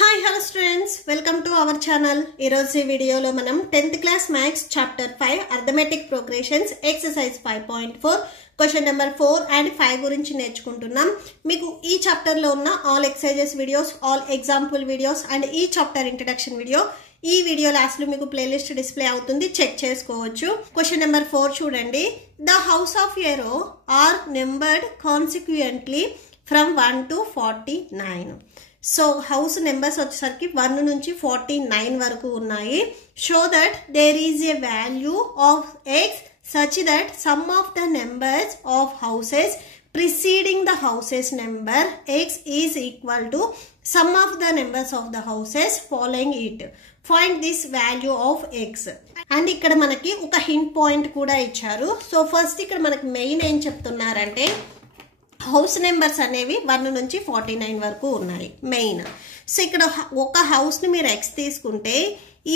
Hi hello students, welcome to our channel. ఈరోజు ఈ వీడియోలో మనం 10th class maths chapter 5 arithmetic progressions exercise 5.4 question number 4 and 5 గురించి నేర్చుకుంటున్నాం. మీకు ఈ చాప్టర్ లో ఉన్న all exercises videos, all example videos and ఈ చాప్టర్ ఇంట్రడక్షన్ వీడియో ఈ వీడియో లాస్ట్ లో మీకు ప్లేలిస్ట్ డిస్ప్లే అవుతుంది, చెక్ చేసుకోవచ్చు. క్వశ్చన్ నెంబర్ 4 చూడండి. The house of a row are numbered consequently from 1 to 49. So house numbers వచ్చేసరికి 1 నుంచి 49 వరకు ఉన్నాయి. Show that there is a value of x such that sum of the numbers of houses preceding the houses number x is equal to sum of the numbers of the houses following it. Find this value of x. And ఇక్కడ మనకి ఒక hint point కూడా ఇచ్చారు. So first ఇక్కడ మనకి main ఏం చెప్తున్నారంటే house numbers అనేవి 1 నుంచి 49 వరకు ఉన్నాయి మెయిన్. సో ఇక్కడ ఒక హౌస్ని మీరు ఎక్స్ తీసుకుంటే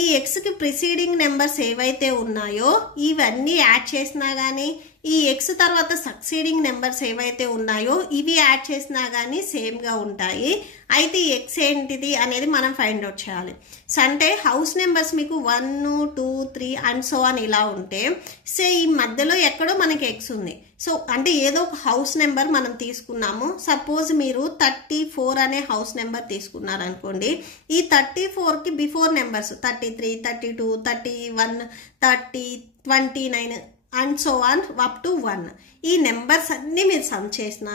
ఈ ఎక్స్కి ప్రిసీడింగ్ నెంబర్స్ ఏవైతే ఉన్నాయో ఇవన్నీ యాడ్ చేసినా కానీ ఈ ఎక్స్ తర్వాత సక్సీడింగ్ నెంబర్స్ ఏవైతే ఉన్నాయో ఇవి యాడ్ చేసినా కానీ సేమ్గా ఉంటాయి. అయితే ఈ ఎక్స్ ఏంటిది అనేది మనం ఫైండ్ అవుట్ చేయాలి. సో అంటే హౌస్ నెంబర్స్ మీకు 1, 2, 3 అండ్ సో అని ఇలా ఉంటే సో ఈ మధ్యలో ఎక్కడో మనకి ఎక్స్ ఉంది. సో అంటే ఏదో ఒక హౌస్ నెంబర్ మనం తీసుకున్నాము. సపోజ్ మీరు 34 అనే హౌస్ నెంబర్ తీసుకున్నారు అనుకోండి. ఈ 34కి before numbers 33, 32, 31, 30, 29 and so on up to 1. ఈ నెంబర్స్ అన్ని మీరు సమ్ చేసిన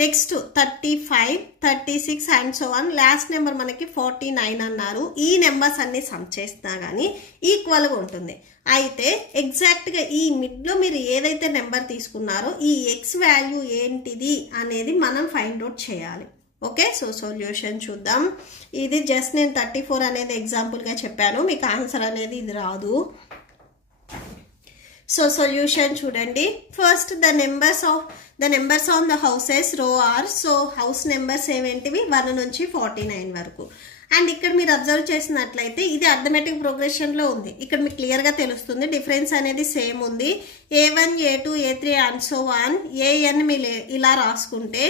next 35, 36 and so on last number మనకి 49 అన్నారు. ఈ నెంబర్స్ అన్ని సమ్ చేసినా కానీ ఈక్వల్గా ఉంటుంది. అయితే ఎగ్జాక్ట్గా ఈ మిడ్లో మీరు ఏదైతే నెంబర్ తీసుకున్నారో ఈ ఎక్స్ వాల్యూ ఏంటిది అనేది మనం ఫైండ్ అవుట్ చేయాలి. ఓకే, సో సొల్యూషన్ చూద్దాం. ఇది జస్ట్ నేను 34 అనేది ఎగ్జాంపుల్గా చెప్పాను, మీకు ఆన్సర్ అనేది ఇది రాదు. సో సొల్యూషన్ చూడండి. First the numbers on the houses row are, so house numbers ఏమేంటివి 1 నుంచి 49 వరకు. అండ్ ఇక్కడ మీరు అబ్జర్వ్ చేసినట్లయితే ఇది అర్థమెటిక్ ప్రోగ్రెషన్ లో ఉంది. ఇక్కడ మీకు క్లియర్ గా తెలుస్తుంది డిఫరెన్స్ అనేది సేమ్ ఉంది. A1, A2, A3 and so on. AN మీరు ఇలా రాసుకుంటే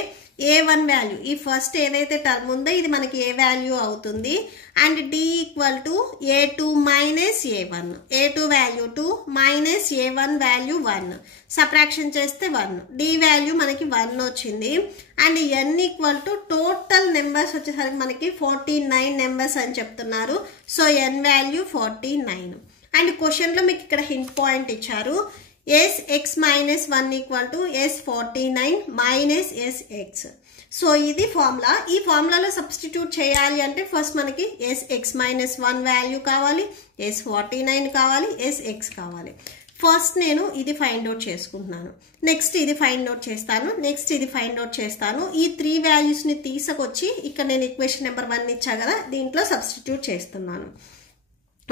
A1 వాల్యూ ఈ ఫస్ట్ ఏదైతే టర్మ్ ఉందో ఇది మనకి ఏ వాల్యూ అవుతుంది. And D equal to A2 minus A1. A2 value 2 minus A1 value 1. Subtraction చేస్తే 1. D వాల్యూ మనకి 1 వచ్చింది. And N equal to total numbers వచ్చేసరికి మనకి 49 నెంబర్స్ అని చెప్తున్నారు. So N value 49. అండ్ క్వశ్చన్లో మీకు ఇక్కడ హింట్ పాయింట్ ఇచ్చారు. Sx minus 1 equal to S49 minus Sx. So ఇది ఫార్ములా. ఈ ఫార్ములాలో సబ్స్టిట్యూట్ చేయాలి అంటే ఫస్ట్ మనకి Sx minus 1 వాల్యూ కావాలి, S49 కావాలి, Sx కావాలి. ఫస్ట్ నేను ఇది ఫైండ్ అవుట్ చేసుకుంటున్నాను, నెక్స్ట్ ఇది ఫైండ్ అవుట్ చేస్తాను, నెక్స్ట్ ఇది ఫైండ్ అవుట్ చేస్తాను. ఈ 3 వాల్యూస్ని తీసుకొచ్చి ఇక్కడ నేను ఈక్వేషన్ నెంబర్ 1 ఇచ్చా కదా దీంట్లో సబ్స్టిట్యూట్ చేస్తున్నాను.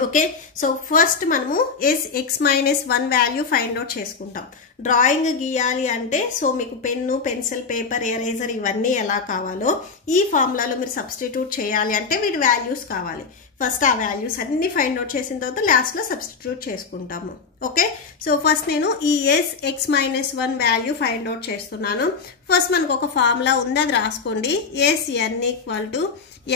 ఓకే, సో ఫస్ట్ మనము Sx minus 1 value find out చేసుకుంటాం. డ్రాయింగ్ గీయాలి అంటే సో మీకు పెన్ను, పెన్సిల్, పేపర్, ఎరేజర్ ఇవన్నీ ఎలా కావాలో ఈ ఫార్ములాలో మీరు సబ్స్టిట్యూట్ చేయాలి అంటే వీటి వాల్యూస్ కావాలి. ఫస్ట్ ఆ వాల్యూస్ అన్ని ఫైండ్ అవుట్ చేసిన తర్వాత లాస్ట్లో సబ్స్టిట్యూట్ చేసుకుంటాము. ఓకే, సో ఫస్ట్ నేను ఈ Sx minus 1 value find out చేస్తున్నాను. ఫస్ట్ మనకు ఒక ఫార్ములా ఉంది, అది రాసుకోండి. Sn equal to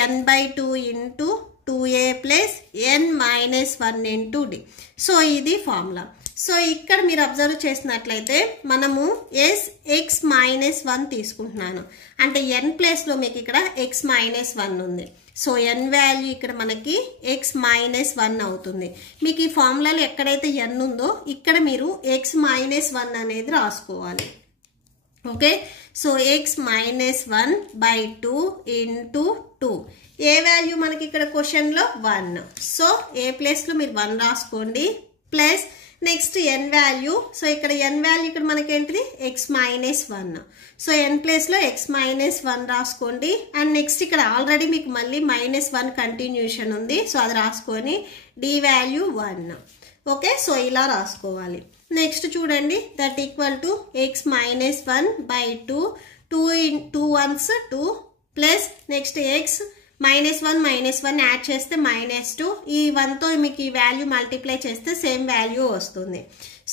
n/2 into 2a plus n minus 1 into d. So ఇది ఫార్ములా. సో ఇక్కడ మీరు అబ్జర్వ్ చేసినట్లయితే మనము Sx మైనస్ 1 తీసుకుంటున్నాను అంటే n ప్లేస్లో మీకు ఇక్కడ x మైనస్ 1 ఉంది. సో n వాల్యూ ఇక్కడ మనకి x మైనస్ 1 అవుతుంది. మీకు ఈ ఫార్ములాలో ఎక్కడైతే n ఉందో ఇక్కడ మీరు x మైనస్ 1 అనేది రాసుకోవాలి. Okay, so x minus 1/2 into 2. ఏ వాల్యూ మనకి ఇక్కడ క్వశ్చన్లో 1. సో ఏ ప్లేస్లో మీరు 1 రాసుకోండి plus next n value. So ఇక్కడ n వాల్యూ ఇక్కడ మనకి ఏంటిది x మైనస్ 1. సో n ప్లేస్లో x మైనస్ 1 రాసుకోండి. అండ్ నెక్స్ట్ ఇక్కడ ఆల్రెడీ మీకు మళ్ళీ -1 కంటిన్యూషన్ ఉంది, సో అది రాసుకొని d వాల్యూ 1. ఓకే, సో ఇలా రాసుకోవాలి. నెక్స్ట్ చూడండి that equal to x minus 1/2, 2 1s 2 plus next x -1 add చేస్తే -2, ఈ 1తో మీకు ఈ వాల్యూ మల్టిప్లై చేస్తే సేమ్ వాల్యూ వస్తుంది.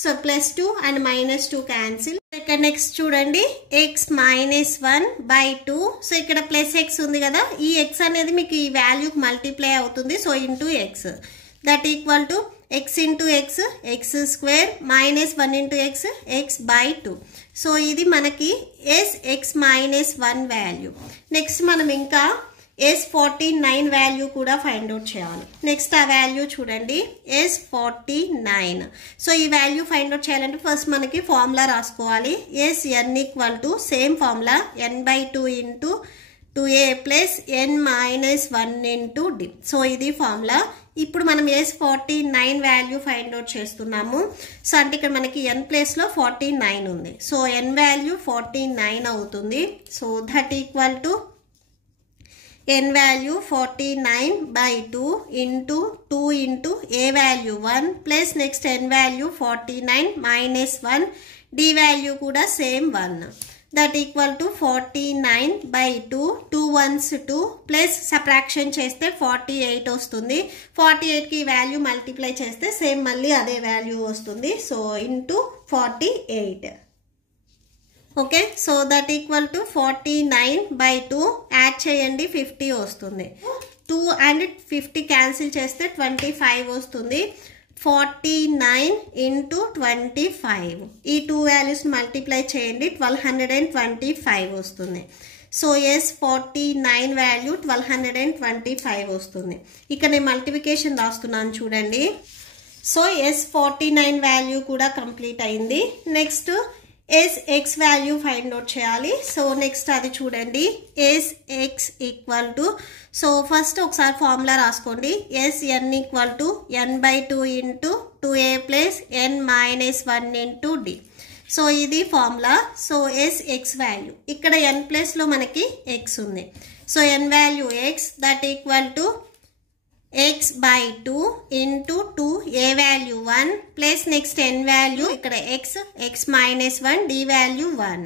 So +2 and -2 cancel. ఇక్కడ నెక్స్ట్ చూడండి x -1/2. సో ఇక్కడ +x ఉంది కదా, ఈ x అనేది మీకు ఈ వాల్యూకి మల్టిప్లై అవుతుంది. So into x that equal to x into x x² -1 into x x/2. So ఇది మనకి x -1 వాల్యూ. నెక్స్ట్ మనం ఇంకా S49 వాల్యూ కూడా ఫైండ్ అవుట్ చేయాలి. నెక్స్ట్ ఆ వాల్యూ చూడండి S49. సో ఈ వాల్యూ ఫైండ్ అవుట్ చేయాలంటే ఫస్ట్ మనకి ఫార్ములా రాసుకోవాలి. Sn equal to same formula n/2 into 2a plus n-1 into d. So ఇది ఫార్ములా. ఇప్పుడు మనం S49 వాల్యూ ఫైండ్ అవుట్ చేస్తున్నాము. సో అంటే ఇక్కడ మనకి n ప్లేస్లో 49 ఉంది. సో n వాల్యూ 49 అవుతుంది. So that equal to n value 49/2 into 2 into a value 1 plus next n value 49 -1, d value కూడా same 1. That equal to 49/2, 2 1s 2 plus subtraction చేస్తే 48 వస్తుంది. 48కి వాల్యూ మల్టిప్లై చేస్తే సేమ్ మళ్ళీ అదే వాల్యూ వస్తుంది. So into 48. Okay, so that equal to 49/2 add చేయండి 50 వస్తుంది. 2 and 50 క్యాన్సిల్ చేస్తే 25 వస్తుంది. 49 ఇంటూ 25, ఈ 2 వాల్యూస్ మల్టిప్లై చేయండి 1225 వస్తుంది. సో S49 వాల్యూ 1225 వస్తుంది. ఇక్కడ నేను మల్టిప్లికేషన్ రాస్తున్నాను చూడండి. సో S49 వాల్యూ కూడా కంప్లీట్ అయింది. Next Sx value find out చేయాలి. సో నెక్స్ట్ అది చూడండి Sx equal to, so first ఒకసారి ఫార్ములా రాసుకోండి. Sn equal to n/2 into 2a plus n-1 into d. So ఇది ఫార్ములా. సో Sx వాల్యూ ఇక్కడ n ప్లేస్లో మనకి x ఉంది. So n value x that equal to x/2 into 2 a value 1 plus next n value ఇక్కడ x -1 d value 1.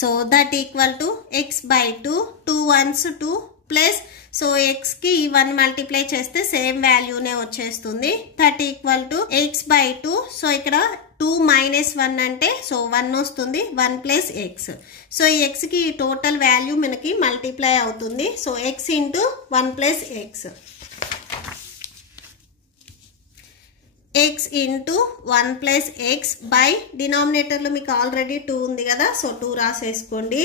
So that equal to x/2, 2 1s 2 plus so xకి 1 multiply చేస్తే same వాల్యూనే వచ్చేస్తుంది. That equal to x/2. So ఇక్కడ 2 -1 అంటే so 1 వస్తుంది, 1 plus x. So ఈ xకి టోటల్ వాల్యూ మనకి మల్టిప్లై అవుతుంది. So x into 1 plus x, x into 1 plus x by డినామినేటర్లో మీకు ఆల్రెడీ 2 ఉంది కదా, సో 2 రాసేసుకోండి.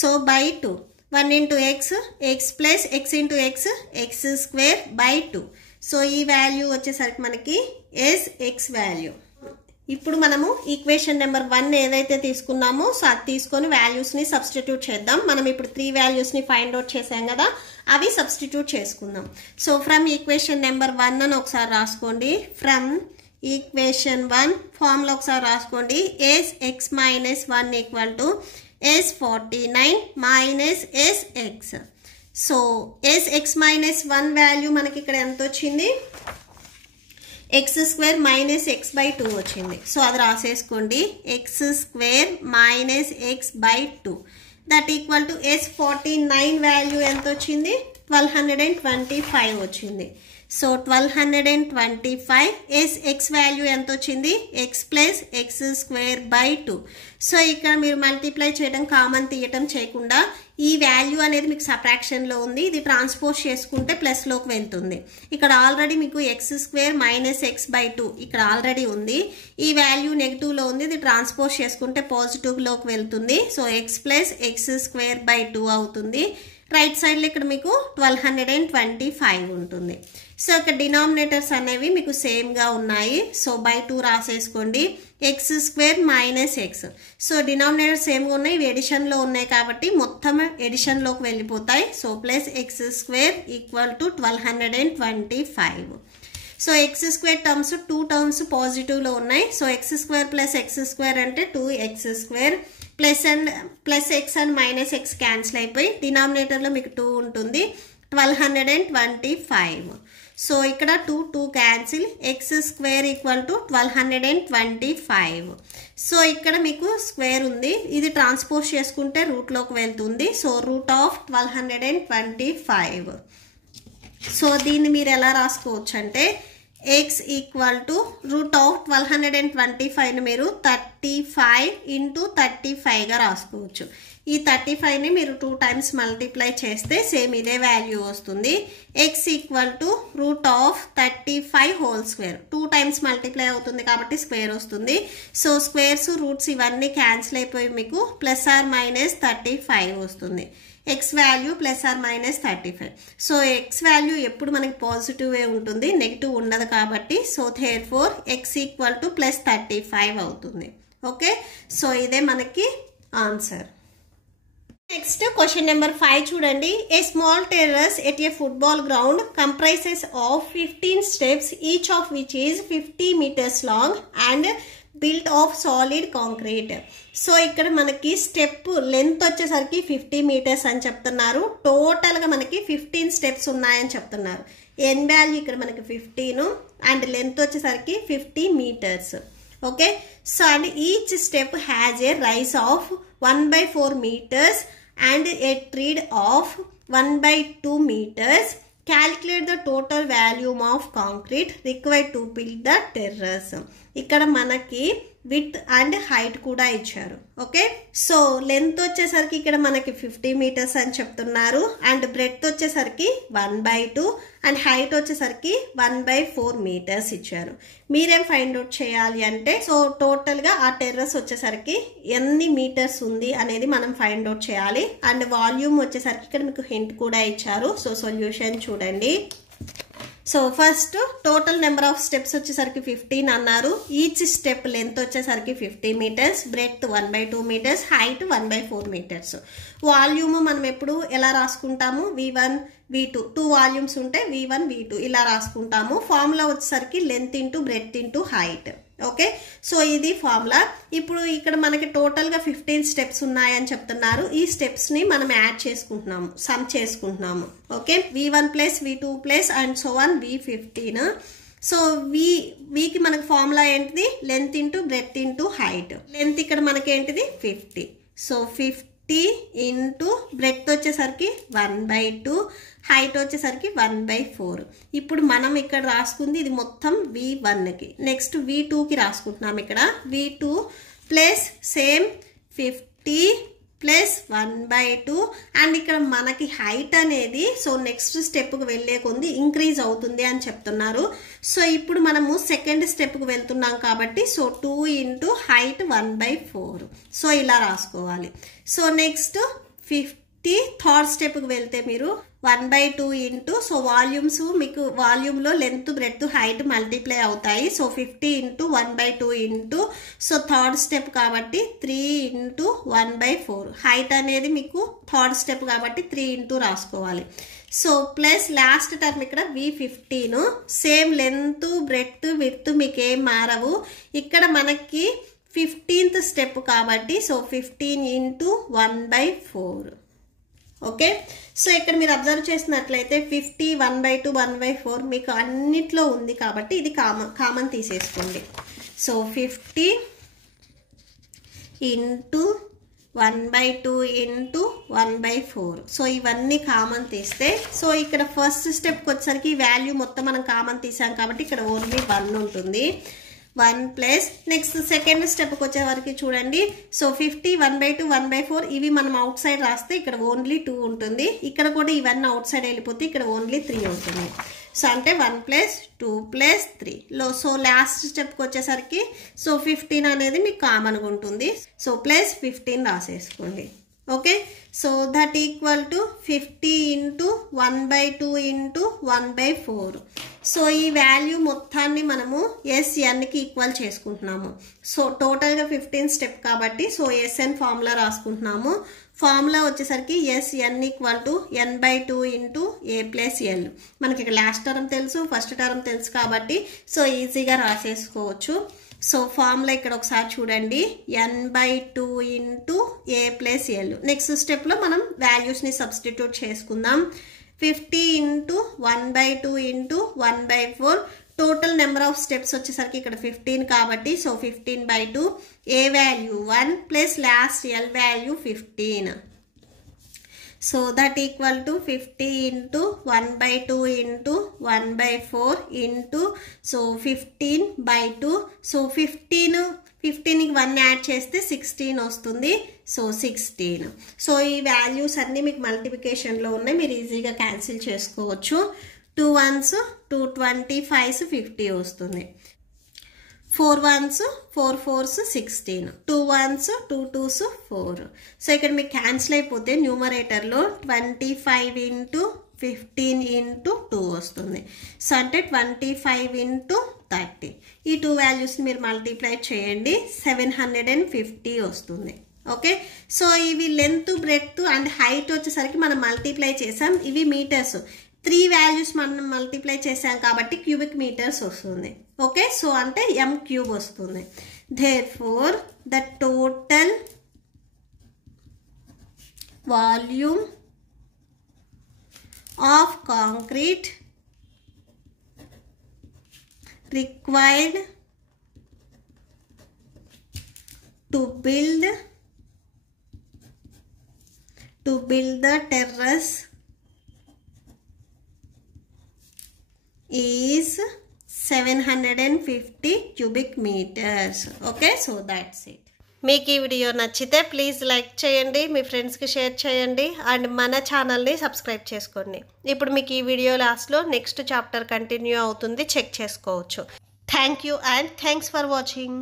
So by 2, 1 into x, x plus x into x x²/2. So ఈ వాల్యూ వచ్చేసరికి మనకి Sx వాల్యూ. ఇప్పుడు మనము ఈక్వేషన్ నెంబర్ 1 ఏదైతే తీసుకున్నామో సో అది తీసుకొని వాల్యూస్ని సబ్స్టిట్యూట్ చేద్దాం. మనం ఇప్పుడు 3 వాల్యూస్ని ఫైండ్ అవుట్ చేసాం కదా, అవి సబ్స్టిట్యూట్ చేసుకుందాం. సో ఫ్రమ్ ఈక్వేషన్ నెంబర్ 1 అని ఒకసారి రాసుకోండి. ఫ్రమ్ ఈక్వేషన్ 1 ఫార్ములా ఒకసారి రాసుకోండి. Sx -1 equal to S49 minus Sx. So Sx -1 value మనకి ఇక్కడ ఎంత వచ్చింది? x² మైనస్ x/2 వచ్చింది. సో అది రాసేసుకోండి. x² minus x/2 that equal to S49 value ఎంత వచ్చింది? 1225 వచ్చింది. సో 1225. Sx వాల్యూ ఎంత వచ్చింది? x plus x²/2. సో ఇక్కడ మీరు మల్టిప్లై చేయడం, కామన్ తీయటం చేయకుండా ఈ వాల్యూ అనేది మీకు సబ్ట్రాక్షన్లో ఉంది, ఇది ట్రాన్స్పోజ్ చేసుకుంటే ప్లస్లోకి వెళ్తుంది. ఇక్కడ ఆల్రెడీ మీకు x² మైనస్ x/2 ఇక్కడ ఆల్రెడీ ఉంది, ఈ వాల్యూ నెగిటివ్లో ఉంది, ఇది ట్రాన్స్పోజ్ చేసుకుంటే పాజిటివ్లోకి వెళ్తుంది. సో x ప్లస్ x²/2 అవుతుంది. రైట్ సైడ్లో ఇక్కడ మీకు 1225 ఉంటుంది. సో ఇక్కడ డినామినేటర్స్ అనేవి మీకు సేమ్గా ఉన్నాయి. సో బై 2 రాసేసుకోండి. x² minus x. So denominator సేమ్గా ఉన్నాయి, ఇవి ఎడిషన్లో ఉన్నాయి కాబట్టి మొత్తం ఎడిషన్లోకి వెళ్ళిపోతాయి. So plus x² equal to 1225. So x² terms 2 terms పాజిటివ్లో ఉన్నాయి. సో x² ప్లస్ x² అంటే 2x². Plus x and minus x cancel అయిపోయి డినామినేటర్లో మీకు 2 ఉంటుంది. 1225. సో ఇక్కడ 2 cancel, x square equal to 1225. So ఇక్కడ మీకు స్క్వేర్ ఉంది, ఇది ట్రాన్స్పోజ్ చేసుకుంటే రూట్లోకి వెళ్తుంది. So root of 1225. సో దీన్ని మీరు ఎలా రాసుకోవచ్చు అంటే x equal to root of 1225ని మీరు 35 ఇంటూ 35గా రాసుకోవచ్చు. ఈ 35ని మీరు 2 టైమ్స్ మల్టిప్లై చేస్తే సేమ్ ఇదే వాల్యూ వస్తుంది. x equal to root of 35 whole square, 2 times multiply అవుతుంది కాబట్టి స్క్వేర్ వస్తుంది. సో స్క్వేర్స్ రూట్స్ ఇవన్నీ క్యాన్సిల్ అయిపోయి మీకు ప్లస్ ఆర్ మైనస్ 35 వస్తుంది. x value plus or minus 35. So x value ఎప్పుడు మనకి పాజిటివ్ ఉంటుంది, నెగిటివ్ ఉండదు కాబట్టి so therefore x equal to plus 35 అవుతుంది. ఓకే, సో ఇదే మనకి ఆన్సర్. నెక్స్ట్ క్వశ్చన్ నెంబర్ 5 చూడండి. A small terrace at a football ground comprises of 15 steps each of which is 50 meters long and built of solid concrete. So ఇక్కడ మనకి step length వచ్చేసరికి 50 meters అని చెప్తున్నారు. టోటల్గా మనకి 15 స్టెప్స్ ఉన్నాయని చెప్తున్నారు. ఎన్ వాల్యూ ఇక్కడ మనకి 15 అండ్ లెంత్ వచ్చేసరికి 50 meters. Okay, so and each step has a rise of 1/4 meters and a tread of 1/2 meters. Calculate the total volume of concrete required to build the terrace. ఇక్కడ మనకి width and height కూడా ఇచ్చారు. Okay, so length వచ్చేసరికి ఇక్కడ మనకి 50 meters అని చెప్తున్నారు and breadth వచ్చేసరికి 1/2 అండ్ హైట్ వచ్చేసరికి 1/4 meters ఇచ్చారు. మీరేం ఫైండ్ అవుట్ చేయాలి అంటే సో టోటల్గా ఆ టెర్రస్ వచ్చేసరికి ఎన్ని మీటర్స్ ఉంది అనేది మనం ఫైండ్ అవుట్ చేయాలి. అండ్ వాల్యూమ్ వచ్చేసరికి ఇక్కడ మీకు హింట్ కూడా ఇచ్చారు. సో సొల్యూషన్ చూడండి. So first total number of steps వచ్చేసరికి 15 అన్నారు. ఈచ్ స్టెప్ లెంత్ వచ్చేసరికి 50 meters, breadth 1/2 meters, height 1/4 meters. Volume మనం ఎప్పుడు ఎలా రాసుకుంటాము, V1 V2, 2 వాల్యూమ్స్ ఉంటే V1 V2 ఇలా రాసుకుంటాము. ఫార్ములా వచ్చేసరికి length into breadth into height. Okay, so ఇది ఫార్ములా. ఇప్పుడు ఇక్కడ మనకి టోటల్గా 15 స్టెప్స్ ఉన్నాయని చెప్తున్నారు. ఈ స్టెప్స్ని మనం యాడ్ చేసుకుంటున్నాము, సమ్ చేసుకుంటున్నాము. Okay, V1 plus V2 plus and so on V15. So వీకి మనకి ఫార్ములా ఏంటిది, length into breadth into height. Length ఇక్కడ మనకి ఏంటిది 50. సో 50 ఇంటూ బ్రెడ్త్ వచ్చేసరికి 1/2, హైట్ వచ్చేసరికి 1/4. ఇప్పుడు మనం ఇక్కడ రాసుకుంది ఇది మొత్తం V1కి. నెక్స్ట్ V2కి రాసుకుంటున్నాం. ఇక్కడ V2 plus same 50 plus 1/2 and ఇక్కడ మనకి హైట్ అనేది సో నెక్స్ట్ స్టెప్కి వెళ్ళే కొంది ఇంక్రీజ్ అవుతుంది అని చెప్తున్నారు. సో ఇప్పుడు మనము సెకండ్ స్టెప్కి వెళ్తున్నాం కాబట్టి సో 2 ఇంటూ హైట్ 1/4. సో ఇలా రాసుకోవాలి. సో నెక్స్ట్ 50 థర్డ్ స్టెప్కి వెళ్తే మీరు 1/2 ఇంటూ సో వాల్యూమ్స్ మీకు వాల్యూమ్లో లెంత్ బ్రెడ్త్ హైట్ మల్టిప్లై అవుతాయి. So 50 into 1/2 into so third step కాబట్టి 3 ఇంటూ 1/4. హైట్ అనేది మీకు థర్డ్ స్టెప్ కాబట్టి 3 ఇంటూ రాసుకోవాలి. సో ప్లస్ లాస్ట్ టర్మ్ ఇక్కడ V15 same length breadth width మీకు ఏం మారవు. ఇక్కడ మనకి 15th స్టెప్ కాబట్టి సో 15 ఇంటూ 1/4. ఓకే, సో ఇక్కడ మీరు అబ్జర్వ్ చేసినట్లయితే 50 1/2 1/4 మీకు అన్నిట్లో ఉంది కాబట్టి ఇది కామన్ తీసేసుకోండి. So 50 into 1/2 into 1/4. సో ఇవన్నీ కామన్ తీస్తే సో ఇక్కడ ఫస్ట్ స్టెప్కి వచ్చేసరికి వాల్యూ మొత్తం మనం కామన్ తీసాం కాబట్టి ఇక్కడ ఓన్లీ 1 ఉంటుంది. 1 ప్లస్ నెక్స్ట్ సెకండ్ స్టెప్కి వచ్చే వరకు చూడండి. సో 50 1/2 1/4 ఇవి మనం అవుట్ సైడ్ రాస్తే ఇక్కడ ఓన్లీ 2 ఉంటుంది. ఇక్కడ కూడా ఇవన్నీ అవుట్ సైడ్ వెళ్ళిపోతే ఇక్కడ ఓన్లీ 3 ఉంటుంది. సో అంటే 1 ప్లస్ 2 ప్లస్ 3 సో లాస్ట్ స్టెప్కి వచ్చేసరికి సో 15 అనేది మీకు కామన్గా ఉంటుంది. సో ప్లస్ 15 రాసేసుకోండి. Okay, so that equal to 50 into 1/2 into 1/4. So ఈ వాల్యూ మొత్తాన్ని మనము SNకి ఈక్వల్ చేసుకుంటున్నాము. సో టోటల్గా 15 స్టెప్ కాబట్టి సో SN ఫార్ములా రాసుకుంటున్నాము. ఫార్ములా వచ్చేసరికి SN equal to n/2 into A plus L. మనకి ఇక్కడ లాస్ట్ టర్మ్ తెలుసు, ఫస్ట్ టర్మ్ తెలుసు కాబట్టి సో ఈజీగా రాసేసుకోవచ్చు. సో ఫార్ములా ఇక్కడ ఒకసారి చూడండి, n/2 into a plus l. Next స్టెప్లో మనం వాల్యూస్ని సబ్స్టిట్యూట్ చేసుకుందాం. 50 into 1/2 into 1/4. Total number of steps వచ్చేసరికి ఇక్కడ 15 కాబట్టి so 15/2. a value 1 plus last l value 15. So that equal to 50 into 1/2 into 1/4 into so 15/2. So 15కి 1 యాడ్ చేస్తే 16 వస్తుంది. సో 16. సో ఈ వాల్యూస్ అన్నీ మీకు మల్టిప్లికేషన్లో ఉన్నాయి, మీరు ఈజీగా క్యాన్సిల్ చేసుకోవచ్చు. 2 1s 2 25s 50 వస్తుంది. 4 1s 4 4s 16. 2 1s 2 2s 4. So ఇక్కడ మీకు క్యాన్సిల్ అయిపోతే న్యూమరేటర్లో 25 ఇంటూ 15 ఇంటూ 2 వస్తుంది. సో అంటే 25 ఇంటూ 30. ఈ 2 వాల్యూస్ని మీరు మల్టిప్లై చేయండి, 750 వస్తుంది. ఓకే, సో ఇవి లెంత్, బ్రెడ్త్ అండ్ హైట్ వచ్చేసరికి మనం మల్టిప్లై చేసాం. ఇవి మీటర్స్. 3 వాల్యూస్ మనం మల్టిప్లై చేసాం కాబట్టి క్యూబిక్ మీటర్స్ వస్తుంది. ఓకే, సో అంటే m³ వస్తుంది. Therefore the total volume of concrete required to build the terrace is 750 cubic meters. Okay, so that's it. మీకు ఈ వీడియో నచ్చితే ప్లీజ్ లైక్ చేయండి, మీ ఫ్రెండ్స్కి షేర్ చేయండి అండ్ మన ఛానల్ని సబ్స్క్రైబ్ చేసుకోండి. ఇప్పుడు మీకు ఈ వీడియో లాస్ట్లో నెక్స్ట్ చాప్టర్ కంటిన్యూ అవుతుంది, చెక్ చేసుకోవచ్చు. Thank you and thanks for watching.